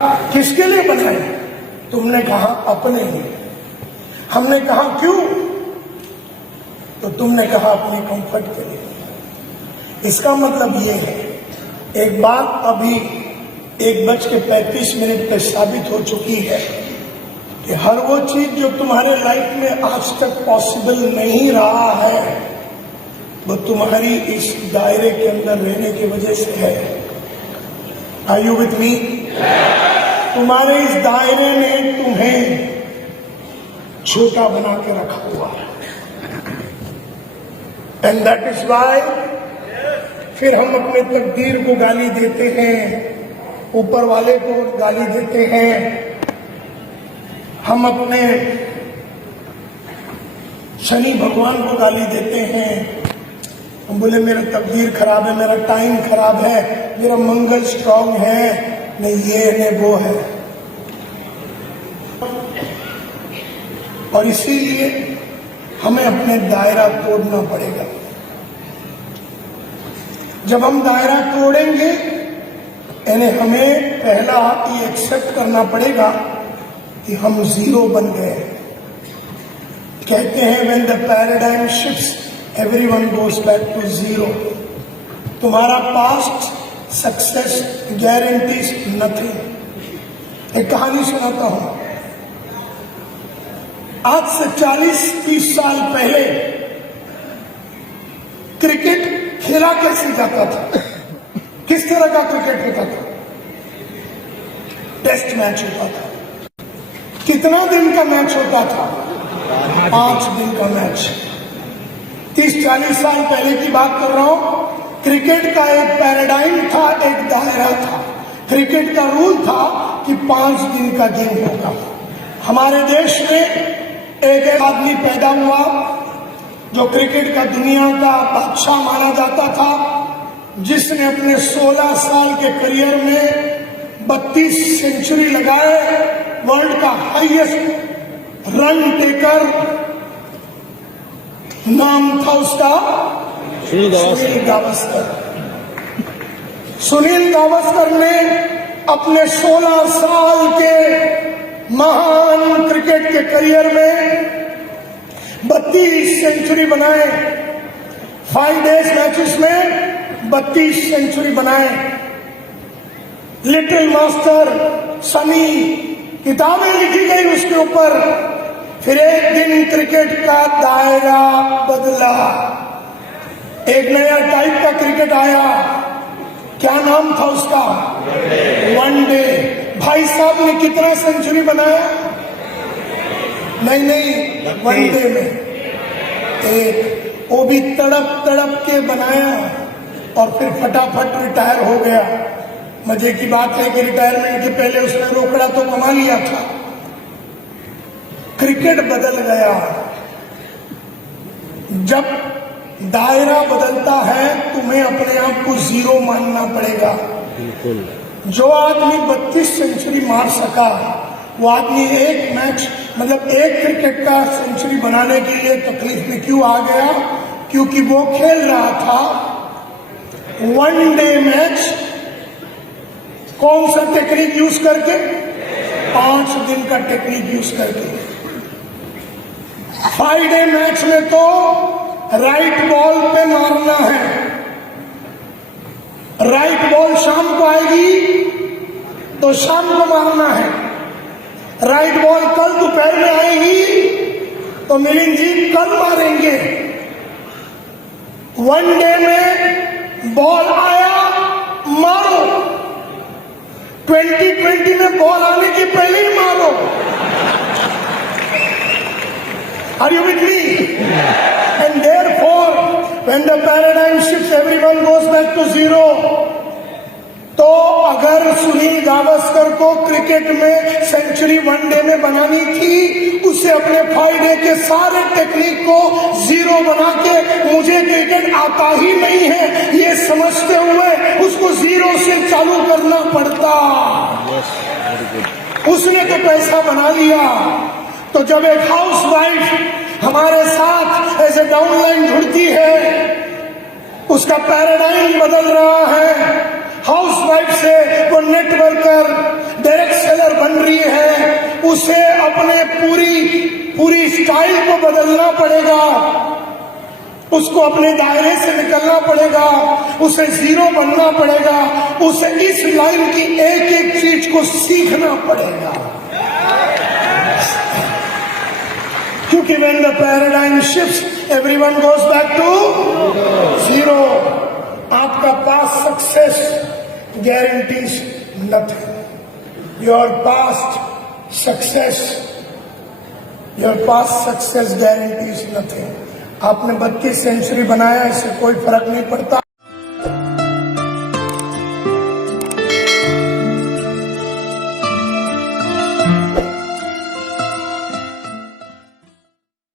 किसके लिए बनाए? तुमने कहा अपने लिए। हमने कहा क्यों? तो तुमने कहा अपने कंफर्ट के लिए। इसका मतलब ये है, एक बात अभी 1:35 पे साबित हो चुकी है कि हर वो चीज जो तुम्हारे लाइफ में आज तक पॉसिबल नहीं रहा है, वो तुम्हारी इस दायरे के अंदर रहने की वजह से है। Are you with me? तुम्हारे इस दायरे ने तुम्हें छोटा बना के रखा हुआ है, एंड दैट इज वाई फिर हम अपने तकदीर को गाली देते हैं, ऊपर वाले को गाली देते हैं, हम अपने शनि भगवान को गाली देते हैं। हम बोले मेरा तकदीर खराब है, मेरा टाइम खराब है, मेरा मंगल स्ट्रांग है, नहीं ये नहीं वो है। और इसीलिए हमें अपने दायरा तोड़ना पड़ेगा। जब हम दायरा तोड़ेंगे, यानी हमें पहला ये एक्सेप्ट करना पड़ेगा कि हम जीरो बन गए। कहते हैं when the paradigm shifts everyone goes back to zero. तुम्हारा पास्ट सक्सेस गारंटीज नथिंग। एक कहानी सुनाता हूं। आज से 40-30 साल पहले क्रिकेट खेला कैसे जाता था? किस तरह का क्रिकेट होता था? टेस्ट मैच होता था। कितना दिन का मैच होता था? 5 दिन का मैच। 30-40 साल पहले की बात कर रहा हूं। क्रिकेट का एक पैराडाइम था, एक दायरा था। क्रिकेट का रूल था कि 5 दिन का गेम होगा। हमारे देश में एक आदमी पैदा हुआ जो क्रिकेट का दुनिया का बादशाह माना जाता था, जिसने अपने 16 साल के करियर में 32 सेंचुरी लगाए। वर्ल्ड का हाईएस्ट रन टेकर नाम था उसका सुनील गावस्कर। सुनील गावस्कर ने अपने 16 साल के महान क्रिकेट के करियर में 32 सेंचुरी बनाए। 5 डेज मैचेस में 32 सेंचुरी बनाए। लिटिल मास्टर सनी, किताबें लिखी गई उसके ऊपर। फिर एक दिन क्रिकेट का दायरा बदला, एक नया टाइप का क्रिकेट आया। क्या नाम था उसका? वनडे। भाई साहब ने कितना सेंचुरी बनाया? नहीं, वनडे में एक, वो भी तड़प तड़प के बनाया और फिर फटाफट रिटायर हो गया। मजे की बात है कि रिटायरमेंट के पहले उसने रोकड़ा तो कमा लिया था। क्रिकेट बदल गया। जब दायरा बदलता है, तुम्हें अपने आप को जीरो मानना पड़ेगा। बिल्कुल। जो आदमी 32 सेंचुरी मार सका, वो आदमी एक मैच मतलब एक क्रिकेट का सेंचुरी बनाने के लिए तकलीफ में क्यों आ गया? क्योंकि वो खेल रहा था वनडे मैच। कौन सा टेक्निक यूज करके? 5 दिन का टेक्निक यूज करके। 5 डे मैच में तो राइट बॉल पे मारना है। राइट बॉल शाम को आएगी तो शाम को मारना है। राइट बॉल कल दोपहर में आएगी तो मिलिंद जी कल मारेंगे। वनडे में बॉल आया, मारो। 2020 में बॉल आने के पहले ही मारो। Are you with me? And therefore, when the paradigm shifts, everyone goes back to zero. तो अगर सुनील गावस्कर को क्रिकेट में सेंचुरी वनडे में बनानी थी, उसे अपने 5 डे के सारे टेक्निक को जीरो बना के मुझे क्रिकेट आता ही नहीं है ये समझते हुए उसको जीरो से चालू करना पड़ता। उसने तो पैसा बना लिया। तो जब एक हाउस वाइफ हमारे साथ ऐसे डाउनलाइन जुड़ती है, उसका पैराडाइम बदल रहा है। हाउस वाइफ से वो नेटवर्कर, डायरेक्ट उसे अपने पूरी स्टाइल को बदलना पड़ेगा, उसको अपने दायरे से निकलना पड़ेगा, उसे जीरो बनना पड़ेगा, उसे इस लाइन की एक एक चीज को सीखना पड़ेगा। क्योंकि when the paradigm shifts, everyone goes back to zero. आपका past success guarantees nothing. Your past success guarantees nothing. आपने 32 सेंचुरी बनाया, इससे कोई फर्क नहीं पड़ता।